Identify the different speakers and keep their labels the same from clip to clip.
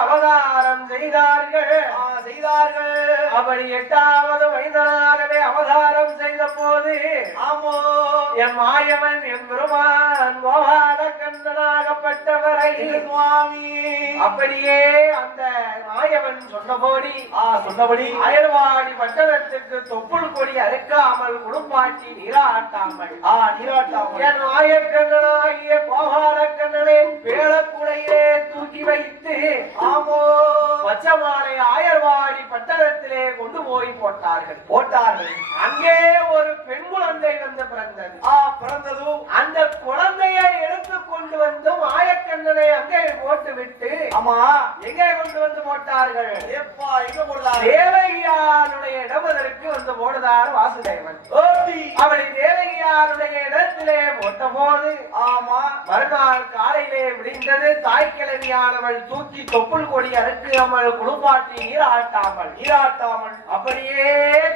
Speaker 1: அவதாரம் செய்தார்கள்.
Speaker 2: செய்தார்கள்.
Speaker 1: அப்படி எட்டாவது மைந்தனாகவே அவதாரம் செய்த போது
Speaker 2: ஆமோ.
Speaker 1: என் மாயவன் என் பெருமான் கண்ணனாகப்பட்டவரை
Speaker 2: சுவாமி.
Speaker 1: அப்படியே அந்த மாயவன் சொன்னபடி
Speaker 2: ஆ சொன்னபடி.
Speaker 1: அயல்வாடி பட்டணத்துக்கு தொப்புள் கொடி அறுக்காமல் குடும்பாட்டி நீராட்டாமல்.
Speaker 2: ஆ நீராட்டாமல்.
Speaker 1: என் மாயக்கண்ணனாகிய கோபால கண்ணனை பேளக்குடையிலே தூக்கி வைத்து
Speaker 2: ஆமோ.
Speaker 1: பச்சைமாலை ஆயர்வாடி பட்டணத்திலே கொண்டு போய் போட்டார்கள்.
Speaker 2: போட்டார்கள்.
Speaker 1: அங்கே ஒரு பெண் குழந்தை வந்து பிறந்தது.
Speaker 2: ஆ பிறந்ததும்
Speaker 1: அந்த குழந்தையை எடுத்து கொண்டு வந்து மாயக்கண்ணனை அங்கே போட்டு விட்டு
Speaker 2: ஆமா
Speaker 1: எங்கே கொண்டு வந்து போட்டார்கள்?
Speaker 2: ஏப்பா எங்க போடலாம்
Speaker 1: தேவகியாருடைய இடமதற்கு வந்து போடுதார் வாசுதேவன். அவளை தேவகியாருடைய இடத்திலே போட்ட போது
Speaker 2: ஆமா.
Speaker 1: மறுநாள் காலையிலே விடிந்தது தாய் கிழவியானவள் தூக்கி தொப்புள் கொடி அறுக்காமல் குளிப்பாட்டி நீராட்டாமல்.
Speaker 2: நீராட்டாமல்.
Speaker 1: அப்படியே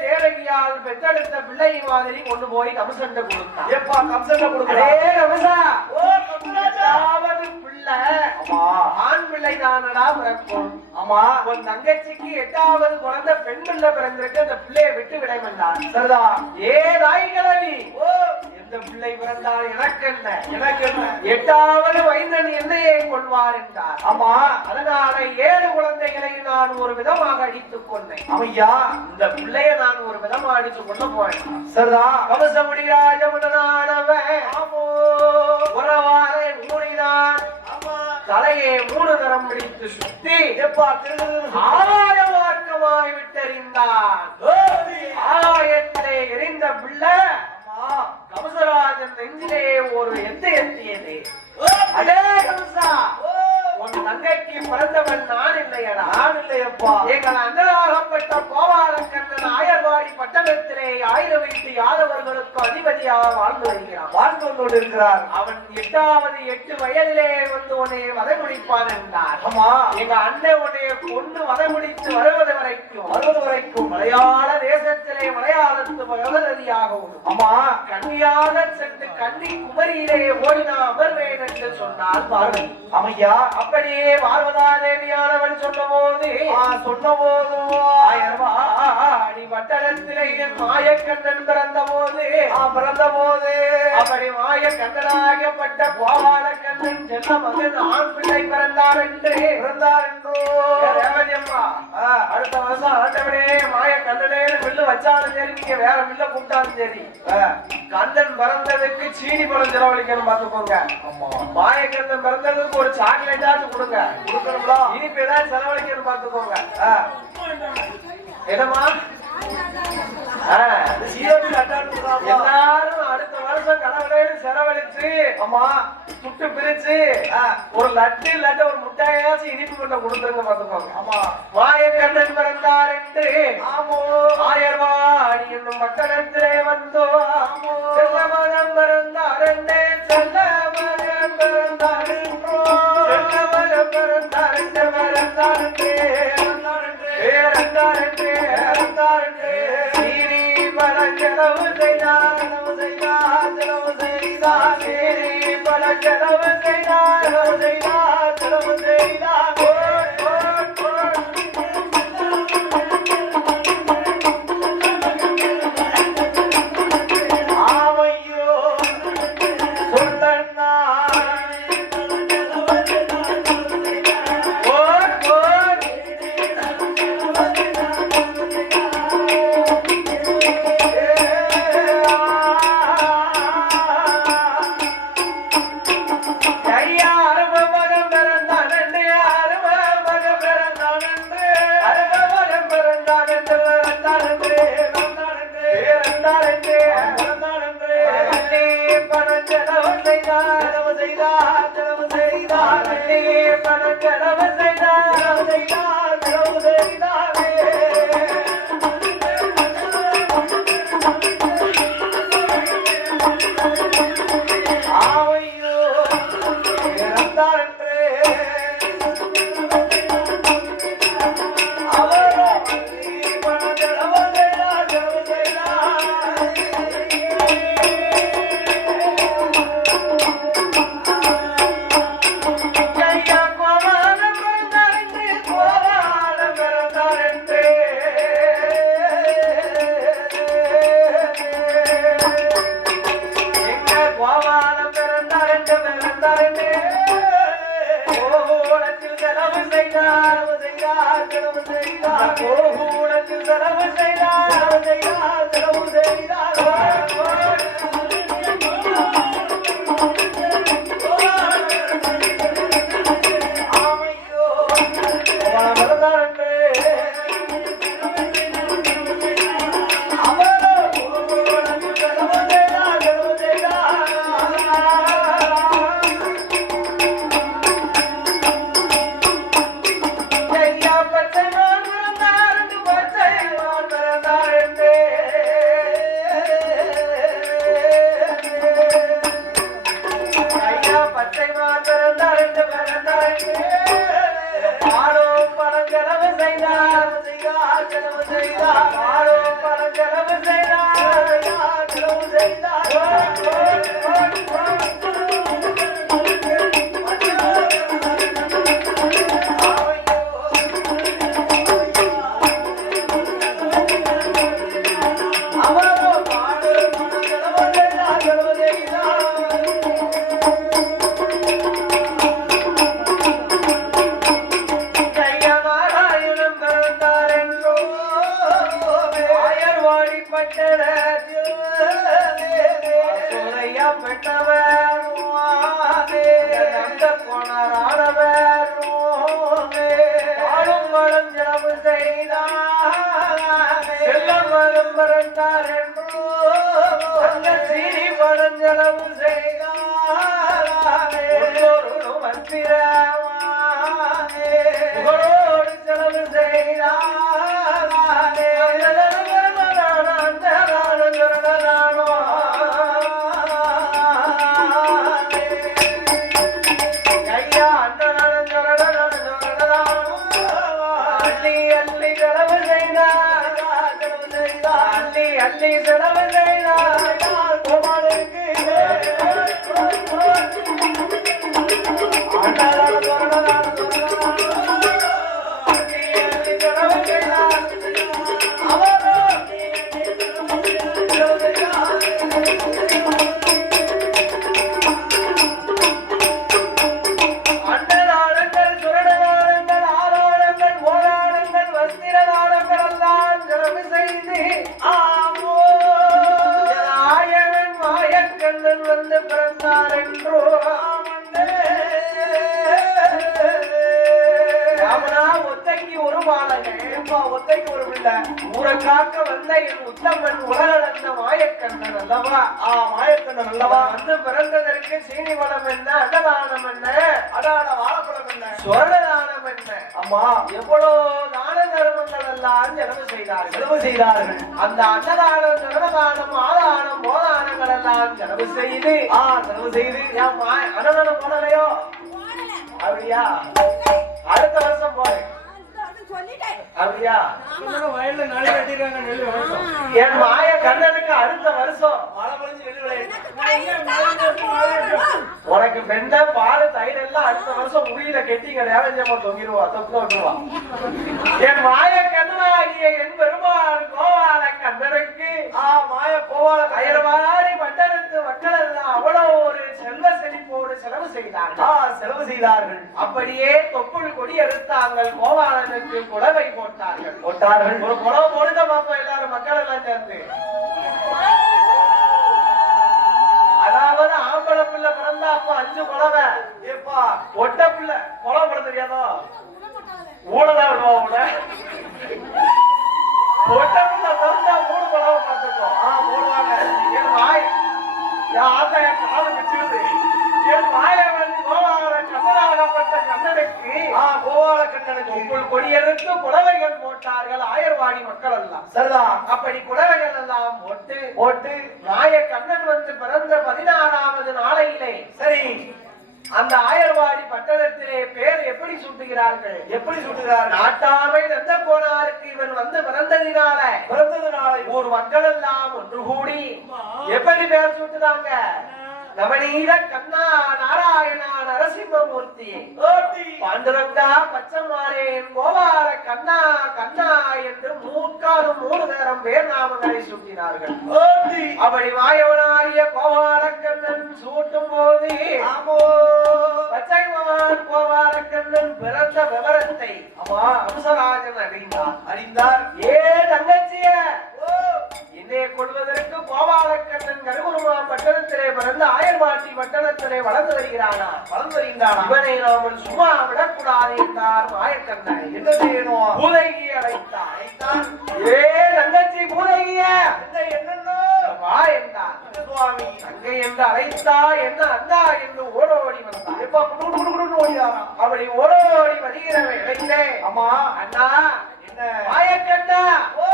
Speaker 1: தேவகியால் பெற்றெடுத்த பிள்ளை மாதிரி கொண்டு போய் கமிசன்ட கொடுத்தான்.
Speaker 2: ஏப்பா கம்சன்ல
Speaker 1: அடே
Speaker 2: கொடுக்கலாம்
Speaker 1: கமிசா.
Speaker 2: ஓ
Speaker 1: எட்டாவது பிள்ளை ஆண் பிள்ளை தானடா பிறக்கும்?
Speaker 2: ஆமா
Speaker 1: உன் தங்கச்சிக்கு எட்டாவது குழந்தை பெண் பிள்ளை பிறந்திருக்கு. அந்த பிள்ளையை விட்டு விட வேண்டாம்
Speaker 2: சரிதா?
Speaker 1: ஏ தாய் கிழவி
Speaker 2: ஓ
Speaker 1: எந்த பிள்ளை பிறந்தால் எனக்கு என்ன?
Speaker 2: எனக்கு என்ன?
Speaker 1: எட்டாவது வைந்தன் என்னையே கொள்வார் என்றார்.
Speaker 2: ஆமா
Speaker 1: அதனால ஏழு குழந்தைகளை நான் ஒரு விதமாக அடித்துக் கொண்டேன்.
Speaker 2: அமையா
Speaker 1: இந்த பிள்ளைய நான் ஒரு விதமாக அடித்துக் கொண்டு போனேன்
Speaker 2: சரிதா?
Speaker 1: கவசமுடி ராஜமுடனானவன்.
Speaker 2: ஆமோ.
Speaker 1: உறவாரை மூடினான் தலையை மூணு தரம் பிடித்து சுத்தி மார்க்கமாய் விட்டறிந்தான்
Speaker 2: ஓடி
Speaker 1: ஆகாயத்திலே எரிந்த பிள்ளை
Speaker 2: ஆமா.
Speaker 1: கவசராஜன் நெஞ்சிலே ஒரு எந்த எத்தியது அடே கவசா
Speaker 2: ஓ.
Speaker 1: உன் தங்கைக்கு பிறந்தவன் நான் இல்லையடா.
Speaker 2: நான் இல்லையப்பா.
Speaker 1: எங்கள் ஆயர்வாடி பட்டணத்திலே ஆயிரம் எட்டு யாதவர்களுக்கு அதிபதியாக வாழ்ந்து வருகிறான்.
Speaker 2: வாழ்ந்து கொண்டு இருக்கிறார்
Speaker 1: அவன் எட்டாவது எட்டு வயதிலே வந்து உன்னை வதை முடிப்பான் என்றார்.
Speaker 2: ஆமா.
Speaker 1: எங்க அண்ணன் உன்னை கொண்டு வதை முடித்து வருவது வரைக்கும்
Speaker 2: வருவது வரைக்கும்.
Speaker 1: மலையாள தேசத்திலே மலையாளத்து மகததியாகவும்
Speaker 2: ஆமா.
Speaker 1: கன்னியாக சென்று கன்னி குமரியிலே ஓடினா அமர்வேன் என்று சொன்னார். பார்வதி
Speaker 2: அமையா.
Speaker 1: அப்படியே பார்வதா தேவியானவன் சொன்னபோது
Speaker 2: ஆ சொன்ன போதும்
Speaker 1: என் மாயக்கண்ணன் பிறந்த போது
Speaker 2: ஆ பிறந்த போது
Speaker 1: அப்படி மாயக்கண்ணனாகப்பட்ட கோபால கண்ணன் செல்ல மகன் ஆண் பிள்ளை பிறந்தார் என்று.
Speaker 2: பிறந்தார் என்றோ.
Speaker 1: ஏ ரேவதி அம்மா, ஆ, அடுத்த வருஷம் ஆண்டவனே மாய கண்ணனே மில்லு வச்சாலும் சரி நீங்க வேற மில்ல கூப்பிட்டாலும் சரி. கண்ணன் பிறந்ததுக்கு சீனி பழம் செலவழிக்கணும் பாத்துக்கோங்க
Speaker 2: ஆமா.
Speaker 1: மாய கண்ணன் பிறந்ததுக்கு ஒரு சாக்லேட்டாச்சும் கொடுங்க.
Speaker 2: கொடுக்கணுங்களா
Speaker 1: இனிப்பு ஏதாவது செலவழிக்கணும் பாத்துக்கோங்க
Speaker 2: ஆ,
Speaker 1: என்னமா எல்லாரும் அடுத்த வருஷம் கடவுளையும் செலவழிச்சு
Speaker 2: ஆமா
Speaker 1: சுட்டு பிரிச்சு ஒரு லட்டு இல்லாட்ட ஒரு முட்டையாச்சும் இனிப்பு கொண்ட கொடுத்துருங்க பாத்துக்கோங்க
Speaker 2: ஆமா
Speaker 1: மாயக்கண்ணன் பிறந்தார் என்று
Speaker 2: ஆமோ.
Speaker 1: ஆயர்வாடி என்னும் பட்டணத்திலே வந்தோ. செல்ல மகன் பிறந்தார் என்றே செல்ல மகன் பிறந்தார் என்றோ. செல்ல மகன் பிறந்தார் என்று பிறந்தார் என்றே.
Speaker 2: பிறந்தார் என்றே.
Speaker 1: பேரந்தார் என்றே சீரி பல செலவு செய்தார் செலவு செய்தார் செல்லம் வளம் பிறந்தார் என்றோ அந்த சீனி வளம் செலவு செய்தார் ஒன்றொரு மந்திரமானே
Speaker 2: அம்மா
Speaker 1: எவ்வளவு தான தர்மங்கள் எல்லாம் செலவு செய்தார்கள்.
Speaker 2: செலவு செய்தார்கள்.
Speaker 1: அந்த அன்னதானம் சொர்ணதானம் ஆதானம் போதானங்கள் எல்லாம் செலவு செய்து.
Speaker 2: ஆ செலவு செய்து.
Speaker 1: ஏன் மா- அன்னதானம் போடலையோ? அப்படியா அடுத்த வருஷம் போறேன் அப்படியா
Speaker 2: வயல்ல நடு கட்டிருக்காங்க நெல்
Speaker 1: என் மாய கண்ணனுக்கு அடுத்த வருஷம். உனக்கு வெண்ண பால் தயிர் எல்லாம் அடுத்த வருஷம் முடியல கெட்டிங்க தேவஞ்சமா தொங்கிடுவா தொங்க வந்துருவா என் மாய கண்ணனாகிய என் பெருமாள் கோவால கண்ணனுக்கு
Speaker 2: ஆ மாய கோவால
Speaker 1: கயர்வாரி பட்டணத்து மக்கள் எல்லாம் அவ்வளவு ஒரு செல்வ செழிப்போடு செலவு செய்தார்கள்.
Speaker 2: செலவு செய்தார்கள்.
Speaker 1: அப்படியே தொப்புள் கொடி எடுத்தாங்கள் கோவாலனுக்கு குடவை போட்டார்கள்.
Speaker 2: போட்டார்கள்.
Speaker 1: ஒரு குடவை போடுங்க பார்ப்போம் எல்லாரும் மக்கள் எல்லாம் சேர்ந்து. ஆம்பளை பிள்ளை பிறந்தா அப்ப அஞ்சு குழவை
Speaker 2: ஏப்பா
Speaker 1: ஒட்ட பிள்ளை குழவை போட தெரியாதோ? ஊழதான் விடுவாங்க ஒட்ட பிள்ளை பிறந்தா மூணு குழவை பார்த்துருக்கோம்
Speaker 2: ஆ போடுவாங்க
Speaker 1: என் வாய் என் ஆத்தா என் காலை வச்சுக்கிது என் வாயை கண்ணனாகப்பட்ட கண்ணனுக்கு
Speaker 2: ஆ கோவால கண்ணனுக்கு
Speaker 1: உங்கள் கொடியெடுத்து குலவைகள் போட்டார்கள் ஆயர்வாடி மக்கள் எல்லாம்
Speaker 2: சரிதான்
Speaker 1: அப்படி குலவைகள் எல்லாம் போட்டு
Speaker 2: போட்டு
Speaker 1: கண்ணன் வந்து பிறந்த பதினாறாவது நாளையிலே
Speaker 2: சரி.
Speaker 1: அந்த ஆயர்வாடி பட்டணத்திலே பேர் எப்படி சூட்டுகிறார்கள்?
Speaker 2: எப்படி சுட்டுகிறார்?
Speaker 1: நாட்டாமை நந்த போனாருக்கு இவன் வந்து பிறந்ததினால
Speaker 2: பிறந்தது நாளை
Speaker 1: ஊர் மக்கள் எல்லாம் ஒன்று கூடி எப்படி பேர் சூட்டுறாங்க நவநீத கண்ணா நாராயணா
Speaker 2: ஓட்டி
Speaker 1: பாண்டுரங்கா பச்சைமாறேன் கோபால கண்ணா கண்ணா என்று மூக்காலும் மூணு நேரம் பேர் நாமங்களை சூட்டினார்கள். அப்படி மாயவனாகிய கோவாலக்கண்ணன் சூட்டும் போது
Speaker 2: ஆமோ.
Speaker 1: பச்சைவான் கோவாலக்கண்ணன் பிறந்த விவரத்தை அம்மா அம்சராஜன் அறிந்தார்.
Speaker 2: அறிந்தார்.
Speaker 1: ஏ தங்கச்சிய
Speaker 2: ஓ
Speaker 1: என்னை கொள்வதற்கு கோபாலக்கண்ணன் கருகுருமா பட்டணத்திலே பிறந்து பட்டணத்திலே வளர்ந்து வருகிறானா?
Speaker 2: வளர்ந்து வருகின்றானா?
Speaker 1: இவனை நாமல் சும்மா விடக்கூடாது என்றார் மாயக்கண்ணனை.
Speaker 2: என்ன செய்யணும்?
Speaker 1: பூதகி அழைத்தார்
Speaker 2: அழைத்தான்.
Speaker 1: ஏ தங்கச்சி பூதகிய
Speaker 2: என்ன என்னன்னோ?
Speaker 1: வா என்றார்
Speaker 2: சுவாமி?
Speaker 1: அங்கே என்று அழைத்தா என்ன அந்தா என்று ஓடோடி வந்தார்
Speaker 2: எப்ப குடு குடு குடுன்னு ஓடியாராம்
Speaker 1: அப்படி ஓடோடி வருகிறவன் இழைத்தே
Speaker 2: ஆமா
Speaker 1: அண்ணா
Speaker 2: என்ன?
Speaker 1: மாயக்கண்ணா!
Speaker 2: ஓ!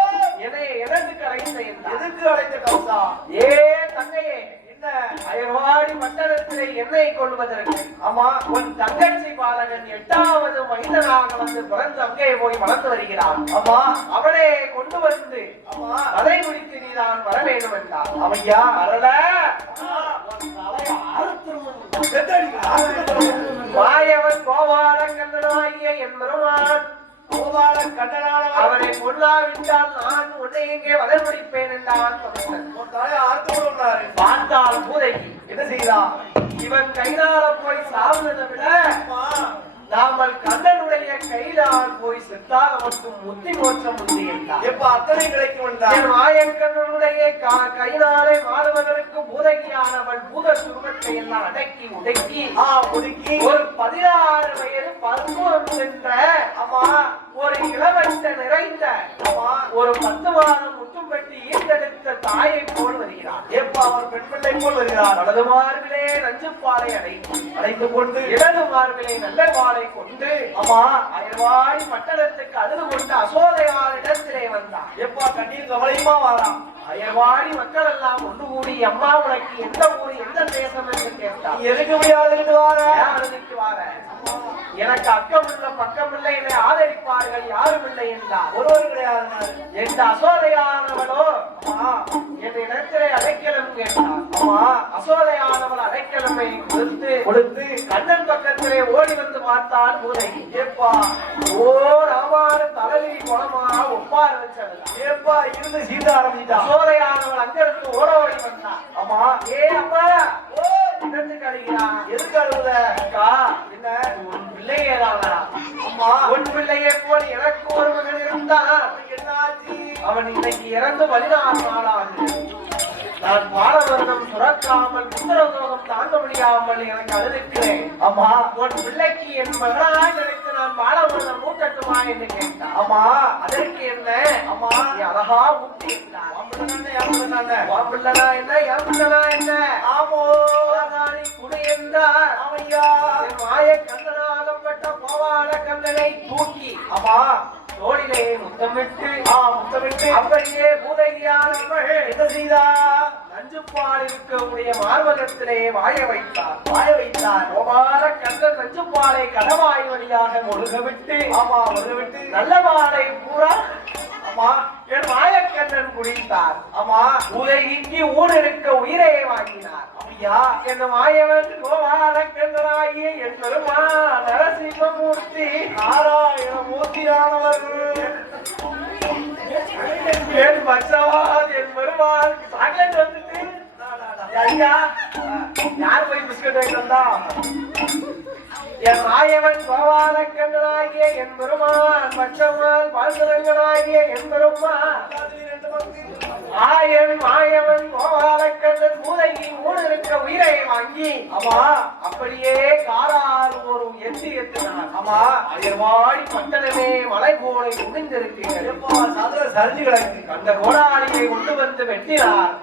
Speaker 1: என்னை எதற்கு அழைத்த
Speaker 2: எதுக்கு அழைத்த கவுசா
Speaker 1: ஏ தங்கையே
Speaker 2: என்ன
Speaker 1: மண்டலத்திலே என்னை கொள்வதற்கு.
Speaker 2: ஆமா
Speaker 1: உன் தங்கச்சி பாலகன் எட்டாவது மனிதனாக வந்து பிறந்து அங்கே போய் வளர்ந்து வருகிறான்.
Speaker 2: ஆமா
Speaker 1: அவளே கொண்டு வந்து
Speaker 2: ஆமா
Speaker 1: அதை குறித்து நீதான் வர வேண்டும் என்றார்
Speaker 2: அவையா
Speaker 1: வரல. மாயவன் கோபாலங்கண்ணனாகிய என் பெருமான்.
Speaker 2: கோபால கண்ணனானவன்
Speaker 1: அவனை கொல்லாவிட்டால் நான் உன்னை எங்கே வதல் முடிப்பேன் என்றான் பார்த்தால் பூதைக்கு
Speaker 2: என்ன செய்தான்
Speaker 1: இவன் கைதால போய் சாவுனதை விட நாமல் கண்ணனுடைய கையிலால் போய் செத்தால் நமக்கு முத்தி மோட்சம் உண்டு என்றார்
Speaker 2: எப்ப அத்தனை கிடைக்கும்
Speaker 1: என் மாயக்கண்ணனுடைய கையினாலே மாறுவதற்கு பூதகியானவள் பூத சுருவத்தை எல்லாம் அடக்கி உடக்கி
Speaker 2: ஆ ஒதுக்கி
Speaker 1: ஒரு பதினாறு வயது பருவம் சென்ற
Speaker 2: ஆமா
Speaker 1: ஒரு இளவட்ட நிறைந்த ஒரு பத்து மாதம் முட்டும் பெட்டி ஈர்த்தெடுத்த தாயை போல் வருகிறார்
Speaker 2: எப்ப அவர் பெண் பிள்ளை போல் வருகிறார்
Speaker 1: வலது மார்பிலே நஞ்சுப்பாலை அடைத்து
Speaker 2: அழைத்துக் கொண்டு
Speaker 1: இடது மார்பிலே நல்ல பாலை கொண்டு
Speaker 2: ஆமா
Speaker 1: அயல்வாடி பட்டணத்துக்கு அழுது கொண்டு அசோதையார் இடத்திலே வந்தார்.
Speaker 2: எப்ப கண்ணீர் கவலையுமா வாராம்
Speaker 1: அயல்வாடி மக்கள் எல்லாம் ஒன்று கூடி அம்மா உனக்கு எந்த ஊர் எந்த தேசம் என்று கேட்டார்.
Speaker 2: எதுக்கு
Speaker 1: அழுதுட்டு வார? எனக்கு அக்கம் இல்ல பக்கம் இல்லை என்னை ஆதரிப்பார்கள் யாரும் இல்லை என்றார்.
Speaker 2: ஒருவர் கிடையாது
Speaker 1: எந்த அசோதையானவளோ
Speaker 2: என்னை
Speaker 1: என் இடத்திலே அடைக்கலம் கேட்டார்.
Speaker 2: அம்மா
Speaker 1: அசோதையானவள் அடைக்கலமை கொடுத்து
Speaker 2: கொடுத்து
Speaker 1: கண்ணன் பக்கத்திலே ஓடி வந்து பார்த்தால் பூதை
Speaker 2: ஏப்பா
Speaker 1: ஓ ராமாறு தலைவி குணமா ஒப்பாறு வச்சது.
Speaker 2: ஏப்பா இருந்து சீத. ஆரம்பிச்சிட்டான்
Speaker 1: அசோதையானவள் அங்கிருந்து ஓட ஓடி வந்தான்.
Speaker 2: ஆமா
Speaker 1: ஏ அப்பா
Speaker 2: ஓ எதுக்கு அழுவுல
Speaker 1: அக்கா
Speaker 2: என்ன?
Speaker 1: உன் பிள்ளையேதானா?
Speaker 2: அம்மா
Speaker 1: உன் பிள்ளையை போல் எனக்கு ஒரு மகன் இருந்தான் அவன் இன்னைக்கு இறந்து பதினாறு நாளாகுது நான் பால வருடம் சுரக்காமல் புத்திரதோகம் தாங்க முடியாமல் எனக்கு அழுதுக்கிறேன்.
Speaker 2: ஆமா
Speaker 1: உன் பிள்ளைக்கு என் மகனாய் நினைத்து நான் பால வருடம் மூட்டட்டுமா என்று கேட்டான்
Speaker 2: ஆமா
Speaker 1: அதற்கு என்ன?
Speaker 2: ஆமா
Speaker 1: நீ அழகா ஊட்டி இருந்தான்
Speaker 2: அம்புலனானே அம்புலனானே
Speaker 1: உன் பிள்ளனா என்ன? என் பிள்ளனா என்ன?
Speaker 2: ஆமோ.
Speaker 1: குடி என்றார். என் மாய கண்ணனாகப்பட்ட கோவால கண்ணனை தூக்கி.
Speaker 2: ஆமா
Speaker 1: தோளிலே முத்தமிட்டு
Speaker 2: ஆ முத்தமிட்டு.
Speaker 1: அப்படியே பூதகியானவள்
Speaker 2: என்ன செய்தா?
Speaker 1: நஞ்சுப்பால் இருக்கக்கூடிய மார்பகத்திலே வாய வைத்தார்.
Speaker 2: வாய வைத்தார்.
Speaker 1: கோபால கண்ணன் நஞ்சுப்பாலை கடவாய் வழியாக முழுக விட்டு
Speaker 2: ஆமா ஒரு விட்டு
Speaker 1: நல்ல பாலை பூரா.
Speaker 2: அம்மா
Speaker 1: என் மாயக்கண்ணன் குடித்தார்.
Speaker 2: ஆமா
Speaker 1: உலகிக்கு ஊரிருக்க உயிரை வாங்கினார்.
Speaker 2: ஐயா
Speaker 1: என் மாயவன் கோபால என் பெருமா நரசிம்மமூர்த்தி.
Speaker 2: நாராயண மூர்த்தியானவர்
Speaker 1: என் பச்சவான் என் பெருமாள். சாக்லேட் வந்துட்டு. ஐயா யார் போய் பிஸ்கட் வாங்கிட்டு வந்தா? என் மாயவன் கோபால கண்ணனாகிய என் பெருமான் பச்சமான் பாசுரங்கனாகிய என் பெருமான் ஆயன் மாயவன் கோபால கண்ணன் மூதைக்கு மூடு இருக்க உயிரை வாங்கி
Speaker 2: ஆமா
Speaker 1: அப்படியே காரால் ஒரு எட்டு எத்தினார்.
Speaker 2: ஆமா
Speaker 1: அயர்வாடி பட்டணமே மலை போலை முடிந்திருக்கிறீர்கள்
Speaker 2: எப்பா சதுர சரிஞ்சு கிடக்கு.
Speaker 1: கண்ட கோடாலியை கொண்டு வந்து வெட்டினார்.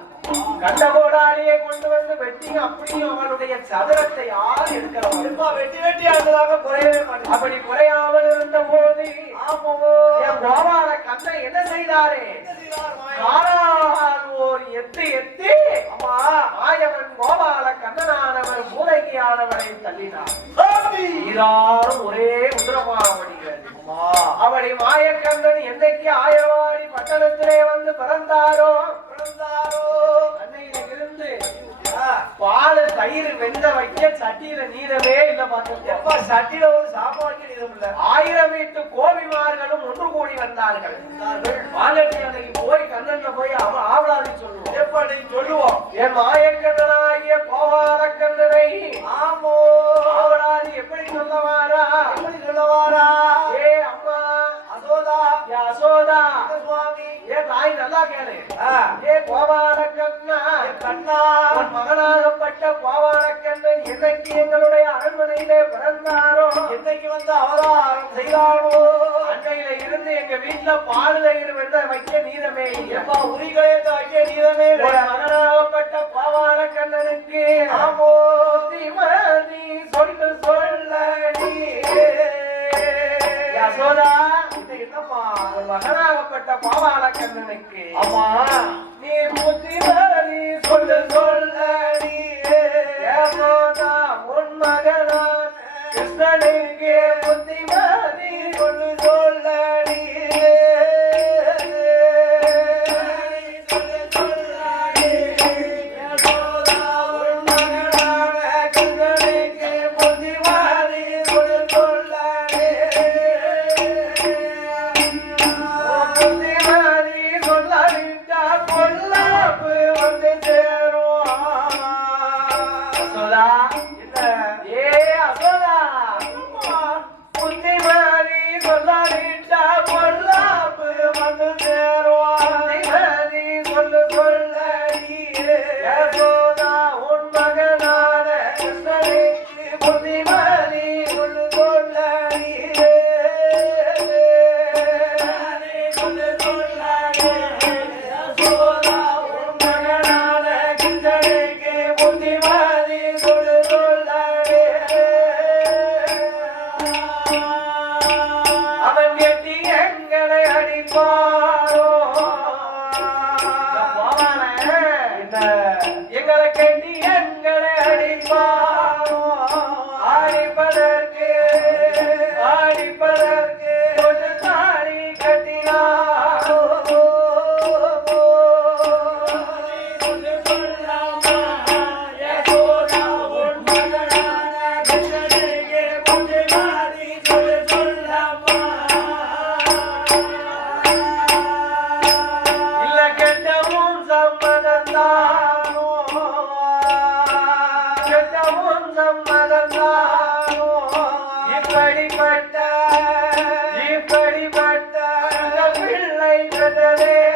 Speaker 1: கண்ட கோடாலியை கொண்டு வந்து வெட்டி அப்படியும் அவனுடைய சதுரத்தை யார்
Speaker 2: எப்பா வெட்டி வெட்டி ஆடுறதாக குறையவே மாட்டேன்
Speaker 1: அப்படி குறையாமல் இருந்த போது என் கோபால கண்ணன் என்ன செய்தாரே? ஓர் எத்து எத்தி
Speaker 2: ஆமா
Speaker 1: மாயவன் கோபால கண்ணனானவர் மூலகியானவரை தள்ளினார்! ஈராரும் ஒரே உதிரமாக வடிகிறது
Speaker 2: ஆமா
Speaker 1: அவரை மாயக்கண்ணன் என்னைக்கு ஆயவாடி பட்டணத்திலே வந்து பிறந்தாரோ
Speaker 2: பிறந்தாரோ
Speaker 1: அன்னையில இருந்து
Speaker 2: ஆ,
Speaker 1: பால் தயிர் வெந்த வைக்க சட்டியில நீரவே இல்ல
Speaker 2: எப்பா சட்டியில ஒரு சாப்பாடு இல்ல?
Speaker 1: ஆயிரம் வீட்டு கோபிமார்களும் ஒன்று கூடி வந்தார்கள். வாழட்டி அன்னைக்கு போய் கண்ணன்ல போய் அவ ஆவலாதி சொல்லுவோம்.
Speaker 2: எப்படி சொல்லுவோம்.
Speaker 1: என் மாயக்கண்ணனாகிய கோவால கண்ணனை
Speaker 2: ஆமோ.
Speaker 1: ஆவலாதி எப்படி சொல்லவாரா?
Speaker 2: எப்படி சொல்லவாரா?
Speaker 1: ஏ அம்மா.
Speaker 2: அசோதா.
Speaker 1: அசோதா.
Speaker 2: சுவாமி
Speaker 1: தாய் நல்லா கேளு ஏ கோபால கண்ணா
Speaker 2: கண்ணா
Speaker 1: மகனாகப்பட்ட கோபால கண்ணன் என்னைக்கு எங்களுடைய அரண்மனையிலே பிறந்தாரோ
Speaker 2: என்னைக்கு வந்து அவதாரம் செய்தாரோ
Speaker 1: அன்னையில இருந்து எங்க வீட்டுல பால் தயிர் வெண்ண வைக்க நீதமே
Speaker 2: எப்பா உரிகளே வைக்க நீதமே
Speaker 1: மகனாகப்பட்ட கோபால கண்ணனுக்கு
Speaker 2: ஆமோ
Speaker 1: புத்திமதி சொல்லு சொல்லடி யசோதா
Speaker 2: என்னம்மா?
Speaker 1: ஒரு மகனாகப்பட்ட கோபால கண்ணனுக்கு
Speaker 2: ஆமா.
Speaker 1: நீ புத்திமதி சொல்லு சொல்லடி. யசோதா உன் மகனான் கிருஷ்ணனுக்கு புத்திமதி சொல்லு சொல்லடி. அசோதா பிள்ளை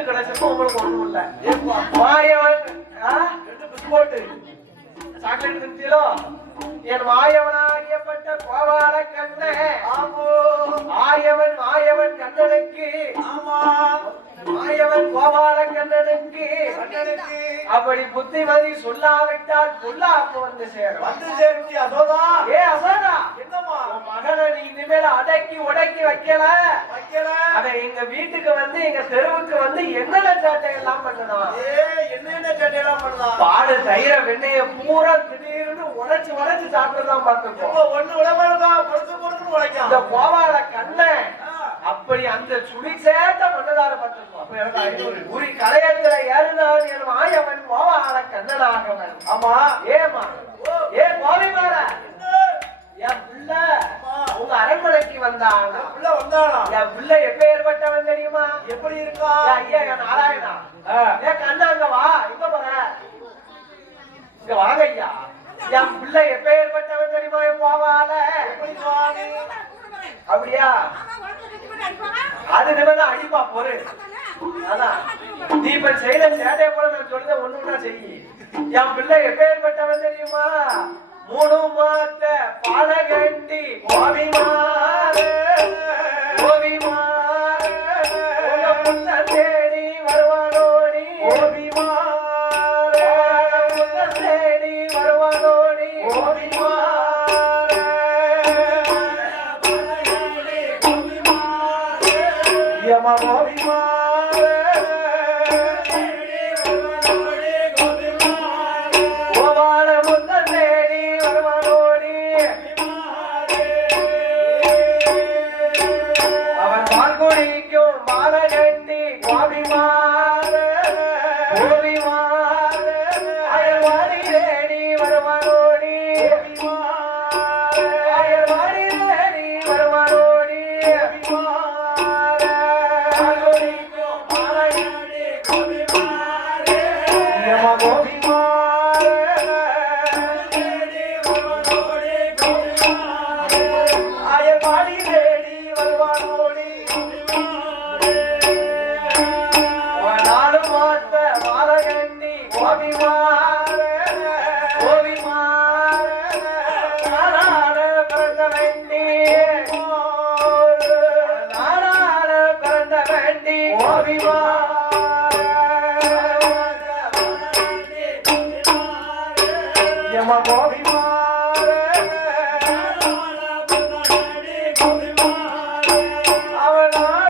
Speaker 1: லட்டு கிடைச்சப்போ உங்களுக்கு ஒண்ணும் இல்ல ஆ?
Speaker 2: ரெண்டு பிஸ்கோட்டு
Speaker 1: சாக்லேட் தின்ட்டீரோ என் மாயவனாகியப்பட்ட கோபால கண்ணே.
Speaker 2: ஆமோ.
Speaker 1: மாயவன் மாயவன் கண்ணனுக்கு.
Speaker 2: ஆமா.
Speaker 1: மாயவன் கோபால கண்ணனுக்கு.
Speaker 2: கண்ணனுக்கு.
Speaker 1: அப்படி புத்திமதி சொல்லாவிட்டால் பொல்லாப்பு வந்து சேரும்.
Speaker 2: வந்து சேர்த்தி அசோதா
Speaker 1: ஏ அசோதா
Speaker 2: என்னம்மா?
Speaker 1: உன் மகனை நீ இனிமேல் அடக்கி உடக்கி வைக்கல?
Speaker 2: வைக்கல.
Speaker 1: அவன் எங்க வீட்டுக்கு வந்து எங்க தெருவுக்கு வந்து என்னென்ன சேட்டை எல்லாம் பண்ணணும்
Speaker 2: ஏ என்னென்ன சேட்டையெல்லாம் பண்ணலாம்
Speaker 1: பாடு தயிர வெண்ணெய பூரா திடீர்னு உடைச்சு உடைச்சு சாப்பிட்டுதான் பார்த்துக்கோ
Speaker 2: இப்போ ஒண்ணு இருக்கா பொறுத்து பொறுத்துன்னு
Speaker 1: இந்த
Speaker 2: உழைக்கும்
Speaker 1: கோவால கண்ணன்
Speaker 2: ஆ,
Speaker 1: அப்படி அந்த பார்த்துக்கோ
Speaker 2: அப்ப எனக்கு ஐநூறு
Speaker 1: உரி கலையத்துல ஏறுதான் என் மாயவன் கோவால கண்ணனாகவன்.
Speaker 2: ஆமா
Speaker 1: ஏமா ஏ கோவிமார என் பிள்ளை உங்க அரண்மனைக்கு வந்தான்
Speaker 2: உள்ள வந்தானா
Speaker 1: என் பிள்ளை எப்ப ஏற்பட்டவன் தெரியுமா?
Speaker 2: எப்படி இருக்கா?
Speaker 1: ஐயா என் நாராயணா.
Speaker 2: ஆ.
Speaker 1: ஏ கண்ணா அங்க வா போற. இங்க வாங்க ஐயா. என் பிள்ளை எப்பேற்பட்டவன் தெரியுமா போவால
Speaker 2: எப்படி சுவாமி?
Speaker 1: அப்படியா? அது நிமிடம் அடிப்பா பொறு அதான்? நீ இப்ப செய்த சேட்டையை போல நான் சொல்றத ஒண்ணுன்னா செய்யி. என் பிள்ளை எப்பேற்பட்டவன் தெரியுமா? மூணு மாத்த பாலகண்டி கோவிமார கோவிமார உங்க புள்ள amor.